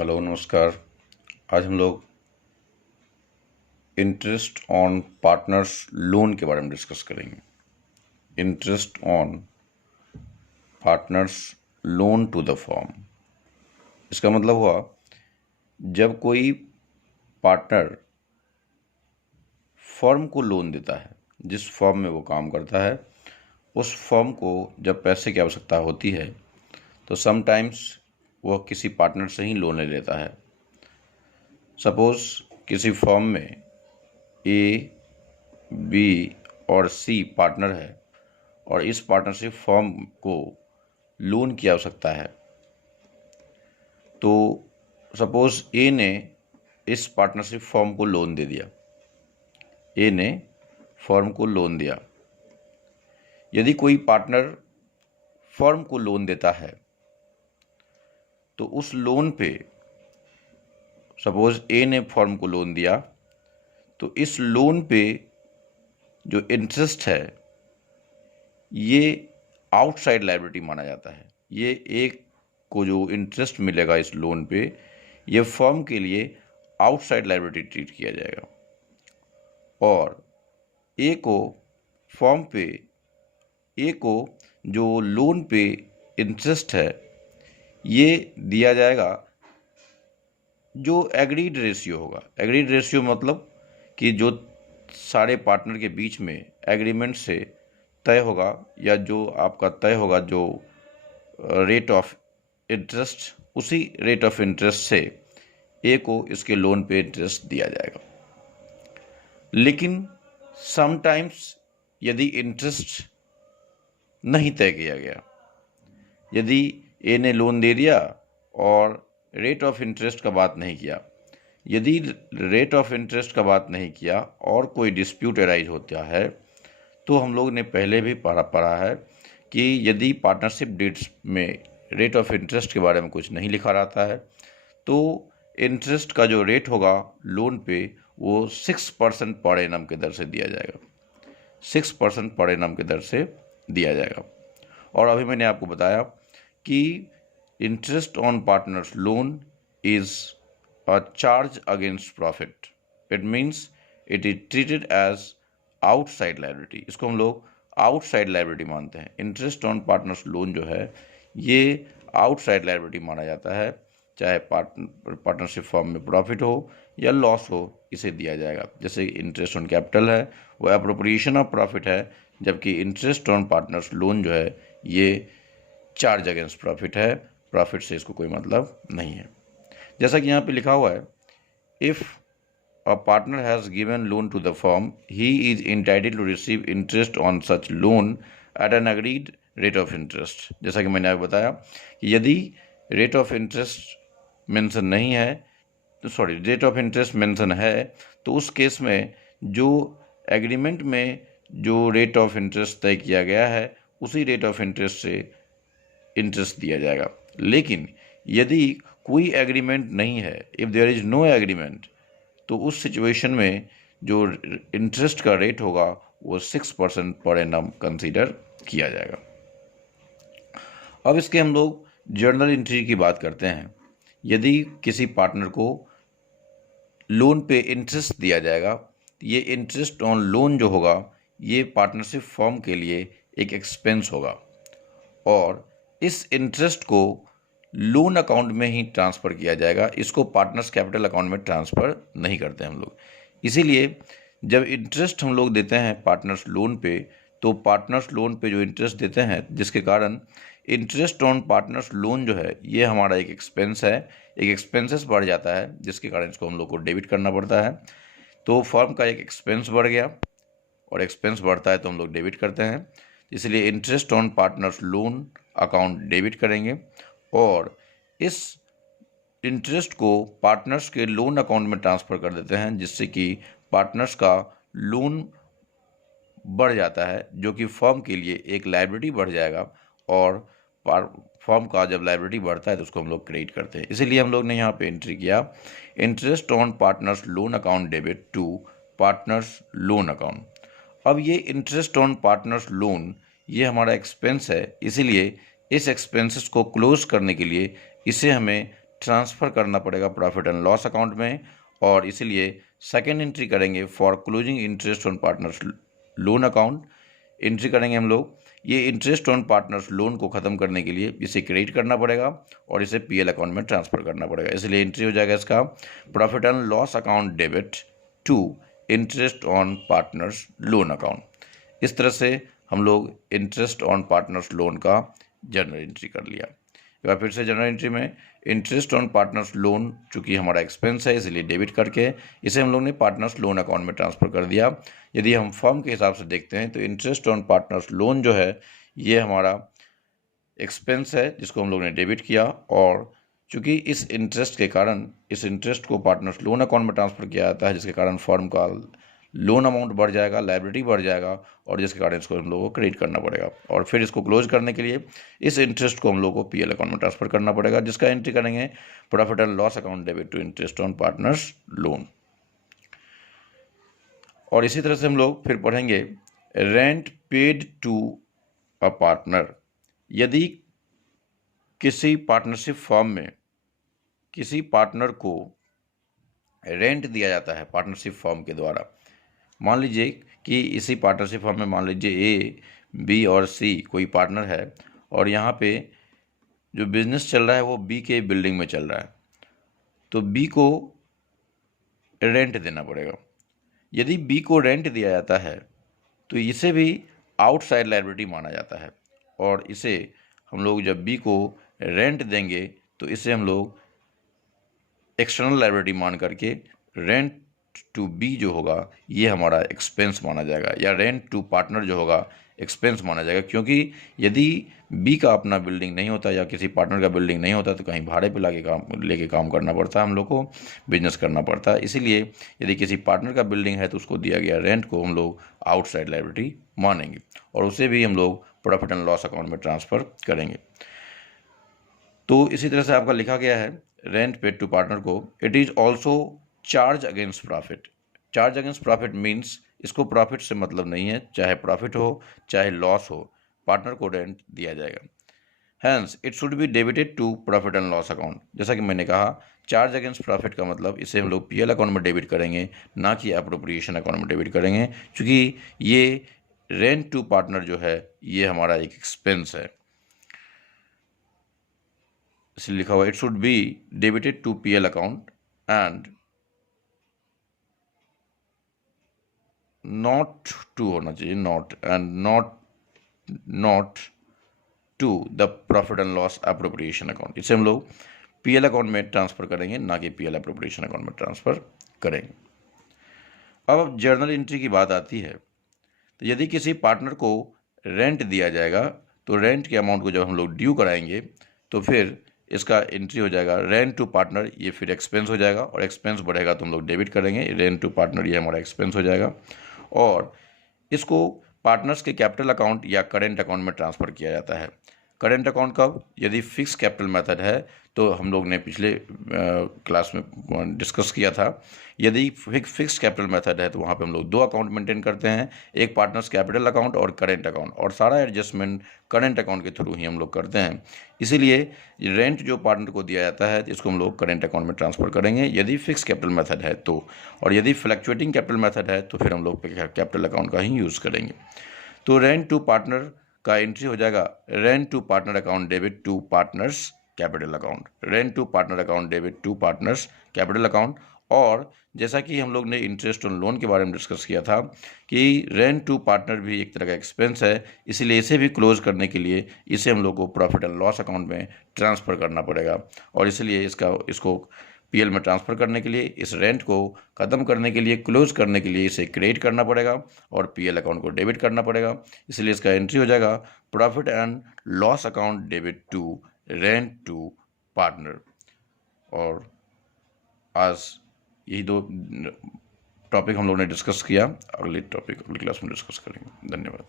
Hello नमस्कार। आज हम लोग इंटरेस्ट ऑन पार्टनर्स लोन के बारे में डिस्कस करेंगे। Interest on partners loan to the firm. इसका मतलब हुआ जब कोई पार्टनर फर्म को लोन देता है, जिस फर्म में वो काम करता है उस फर्म को जब पैसे की आवश्यकता होती है तो समटाइम्स वह किसी पार्टनर से ही लोन ले लेता है। सपोज किसी फर्म में ए, बी और सी पार्टनर है और इस पार्टनरशिप फर्म को लोन की आवश्यकता है। तो सपोज ए ने इस पार्टनरशिप फर्म को लोन दे दिया। ए ने फर्म को लोन दिया। यदि कोई पार्टनर फर्म को लोन देता है तो उस लोन पे, सपोज ए ने फर्म को लोन दिया, तो इस लोन पे जो इंटरेस्ट है ये आउटसाइड लायबिलिटी माना जाता है। ये एक को जो इंटरेस्ट मिलेगा इस लोन पे, ये फर्म के लिए आउटसाइड लायबिलिटी ट्रीट किया जाएगा और ए को फर्म पे, ए को जो लोन पे इंटरेस्ट है ये दिया जाएगा जो एग्रीड रेशियो होगा। एग्रीड रेशियो मतलब कि जो सारे पार्टनर के बीच में एग्रीमेंट से तय होगा या जो आपका तय होगा जो रेट ऑफ इंटरेस्ट, उसी रेट ऑफ इंटरेस्ट से ए को इसके लोन पे इंटरेस्ट दिया जाएगा। लेकिन समटाइम्स यदि इंटरेस्ट नहीं तय किया गया, यदि ए ने लोन दे दिया और रेट ऑफ इंटरेस्ट का बात नहीं किया, यदि रेट ऑफ इंटरेस्ट का बात नहीं किया और कोई डिस्प्यूट अराइज होता है तो हम लोग ने पहले भी पढ़ा है कि यदि पार्टनरशिप डीड्स में रेट ऑफ इंटरेस्ट के बारे में कुछ नहीं लिखा रहता है तो इंटरेस्ट का जो रेट होगा लोन पे वो 6% पर एनम के दर से दिया जाएगा। 6% पर एनम के दर से दिया जाएगा। और अभी मैंने आपको बताया कि interest on partners loan is a charge against profit. It means it is treated as outside liability. इसको हम लोग outside liability मानते हैं। इंटरेस्ट ऑन पार्टनर्स लोन जो है ये outside liability माना जाता है। चाहे पार्टनरशिप फर्म में प्रॉफिट हो या लॉस हो, इसे दिया जाएगा। जैसे इंटरेस्ट ऑन कैपिटल है वो अप्रोप्रिएशन ऑफ प्रॉफिट है, जबकि इंटरेस्ट ऑन पार्टनर्स लोन जो है ये चार्ज अगेंस्ट प्रॉफिट है। प्रॉफिट से इसको कोई मतलब नहीं है। जैसा कि यहाँ पे लिखा हुआ है, if a partner has given loan to the firm he is entitled to receive interest on such loan at an agreed rate of interest. जैसा कि मैंने आपको बताया कि यदि रेट ऑफ इंटरेस्ट मेंशन नहीं है, तो sorry rate of interest mention है, तो उस केस में जो एग्रीमेंट में जो रेट ऑफ इंटरेस्ट तय किया गया है उसी रेट ऑफ इंटरेस्ट से इंटरेस्ट दिया जाएगा। लेकिन यदि कोई एग्रीमेंट नहीं है, if there is no agreement, तो उस सिचुएशन में जो इंटरेस्ट का रेट होगा वो 6% पर एनम कंसीडर किया जाएगा। अब इसके हम लोग जर्नल एंट्री की बात करते हैं। यदि किसी पार्टनर को लोन पे इंटरेस्ट दिया जाएगा, ये इंटरेस्ट ऑन लोन जो होगा ये पार्टनरशिप फर्म के लिए एक एक्सपेंस होगा और इस इंटरेस्ट को लोन अकाउंट में ही ट्रांसफ़र किया जाएगा। इसको पार्टनर्स कैपिटल अकाउंट में ट्रांसफ़र नहीं करते हम लोग। इसीलिए जब इंटरेस्ट हम लोग देते हैं पार्टनर्स लोन पे, तो पार्टनर्स लोन पे जो इंटरेस्ट देते हैं जिसके कारण इंटरेस्ट ऑन पार्टनर्स लोन जो है ये हमारा एक एक्सपेंस है, एक एक्सपेंसेस बढ़ जाता है जिसके कारण इसको हम लोग को डेबिट करना पड़ता है। तो फर्म का एक एक्सपेंस बढ़ गया और एक्सपेंस बढ़ता है तो हम लोग डेबिट करते हैं। इसलिए interest on partners loan account debit करेंगे और इस इंटरेस्ट को पार्टनर्स के लोन अकाउंट में ट्रांसफ़र कर देते हैं, जिससे कि पार्टनर्स का लोन बढ़ जाता है जो कि फर्म के लिए एक लायबिलिटी बढ़ जाएगा और फर्म का जब लायबिलिटी बढ़ता है तो उसको हम लोग क्रेडिट करते हैं। इसीलिए हम लोग ने यहाँ पे एंट्री किया interest on partners loan account debit to partners loan account. अब ये इंटरेस्ट ऑन पार्टनर्स लोन ये हमारा एक्सपेंस है, इसीलिए इस एक्सपेंसेस को क्लोज करने के लिए इसे हमें ट्रांसफ़र करना पड़ेगा प्रॉफिट एंड लॉस अकाउंट में, और इसीलिए सेकेंड एंट्री करेंगे for closing interest on partners loan account. Entry करेंगे हम लोग, ये इंटरेस्ट ऑन पार्टनर्स लोन को ख़त्म करने के लिए इसे क्रेडिट करना पड़ेगा और इसे पीएल अकाउंट में ट्रांसफ़र करना पड़ेगा। इसलिए एंट्री हो जाएगा इसका profit and loss account debit to interest on partners loan account. इस तरह से हम लोग इंटरेस्ट ऑन पार्टनर्स लोन का जर्नल एंट्री कर लिया। एक बार फिर से जर्नल एंट्री में इंटरेस्ट ऑन पार्टनर्स लोन चूँकि हमारा एक्सपेंस है इसलिए डेबिट करके इसे हम लोग ने पार्टनर्स लोन अकाउंट में ट्रांसफ़र कर दिया। यदि हम फर्म के हिसाब से देखते हैं तो इंटरेस्ट ऑन पार्टनर्स लोन जो है ये हमारा एक्सपेंस है जिसको हम लोग ने डेबिट किया, और चूँकि इस इंटरेस्ट के कारण इस इंटरेस्ट को पार्टनर्स लोन अकाउंट में ट्रांसफ़र किया जाता है जिसके कारण फर्म का लोन अमाउंट बढ़ जाएगा, लायबिलिटी बढ़ जाएगा, और जिसके कारण इसको हम लोगों को क्रेडिट करना पड़ेगा। और फिर इसको क्लोज करने के लिए इस इंटरेस्ट को हम लोगों को पीएल अकाउंट में ट्रांसफ़र करना पड़ेगा, जिसका एंट्री करेंगे profit and loss account debit to interest on partners loan. और इसी तरह से हम लोग फिर पढ़ेंगे rent paid to a partner. यदि किसी पार्टनरशिप फर्म में किसी पार्टनर को रेंट दिया जाता है पार्टनरशिप फर्म के द्वारा, मान लीजिए कि इसी पार्टनरशिप फर्म में मान लीजिए ए, बी और सी कोई पार्टनर है, और यहाँ पे जो बिजनेस चल रहा है वो बी के बिल्डिंग में चल रहा है, तो बी को रेंट देना पड़ेगा। यदि बी को रेंट दिया जाता है तो इसे भी आउटसाइड लायबिलिटी माना जाता है, और इसे हम लोग जब बी को रेंट देंगे तो इसे हम लोग एक्सटर्नल लायबिलिटी मान करके रेंट टू बी जो होगा ये हमारा एक्सपेंस माना जाएगा, या रेंट टू पार्टनर जो होगा एक्सपेंस माना जाएगा। क्योंकि यदि बी का अपना बिल्डिंग नहीं होता या किसी पार्टनर का बिल्डिंग नहीं होता तो कहीं भाड़े पे लेके काम करना पड़ता है, हम लोग को बिजनेस करना पड़ता है। इसीलिए यदि किसी पार्टनर का बिल्डिंग है तो उसको दिया गया रेंट को हम लोग आउटसाइड लायबिलिटी मानेंगे, और उसे भी हम लोग प्रॉफिट एंड लॉस अकाउंट में ट्रांसफ़र करेंगे। तो इसी तरह से आपका लिखा गया है रेंट पेड टू पार्टनर को, it is also charge against profit. Charge against profit means इसको प्रॉफिट से मतलब नहीं है, चाहे प्रॉफिट हो चाहे लॉस हो, पार्टनर को रेंट दिया जाएगा। Hence it should be debited to profit and loss account. जैसा कि मैंने कहा चार्ज अगेंस्ट प्रॉफिट का मतलब इसे हम लोग पीएल अकाउंट में डेबिट करेंगे, ना कि अप्रोप्रिएशन अकाउंट में डेबिट करेंगे, क्योंकि ये रेंट टू पार्टनर जो है ये हमारा एक एक्सपेंस है। इसलिए लिखा हुआ it should be debited to PL account and not to होना चाहिए, not and not to the profit and loss appropriation account. इसे हम लोग पीएल अकाउंट में ट्रांसफ़र करेंगे, ना कि पीएल अप्रोप्रिएशन अकाउंट में ट्रांसफ़र करेंगे। अब जर्नल एंट्री की बात आती है, तो यदि किसी पार्टनर को रेंट दिया जाएगा तो रेंट के अमाउंट को जब हम लोग ड्यू कराएंगे तो फिर इसका एंट्री हो जाएगा रेंट टू पार्टनर, ये फिर एक्सपेंस हो जाएगा, और एक्सपेंस बढ़ेगा तो हम लोग डेबिट करेंगे, रेंट टू पार्टनर ये हमारा एक्सपेंस हो जाएगा, और इसको पार्टनर्स के कैपिटल अकाउंट या करेंट अकाउंट में ट्रांसफ़र किया जाता है। करेंट अकाउंट कब? यदि फिक्स कैपिटल मेथड है तो हम लोग ने पिछले क्लास में डिस्कस किया था, यदि फिक्स कैपिटल मेथड है तो वहाँ पे हम लोग दो अकाउंट मेंटेन करते हैं, एक पार्टनर्स कैपिटल अकाउंट और करेंट अकाउंट, और सारा एडजस्टमेंट करेंट अकाउंट के थ्रू ही हम लोग करते हैं। इसीलिए रेंट जो पार्टनर को दिया जाता है इसको हम लोग करेंट अकाउंट में ट्रांसफ़र करेंगे यदि फिक्स कैपिटल मेथड है तो, और यदि फ्लक्चुएटिंग कैपिटल मेथड है तो फिर हम लोग कैपिटल अकाउंट का ही यूज़ करेंगे। तो रेंट टू पार्टनर का एंट्री हो जाएगा rent to partner account debit to partners capital account, rent to partner account debit to partners capital account. और जैसा कि हम लोग ने इंटरेस्ट ऑन लोन के बारे में डिस्कस किया था कि रेंट टू पार्टनर भी एक तरह का एक्सपेंस है, इसलिए इसे भी क्लोज करने के लिए इसे हम लोग को प्रॉफिट एंड लॉस अकाउंट में ट्रांसफ़र करना पड़ेगा, और इसलिए इसको पीएल में ट्रांसफ़र करने के लिए, इस रेंट को ख़त्म करने के लिए, क्लोज करने के लिए इसे क्रेडिट करना पड़ेगा और पीएल अकाउंट को डेबिट करना पड़ेगा। इसलिए इसका एंट्री हो जाएगा profit and loss account debit to rent to partner. और आज यही दो टॉपिक हम लोग ने डिस्कस किया, अगले टॉपिक अगली क्लास में डिस्कस करेंगे। धन्यवाद।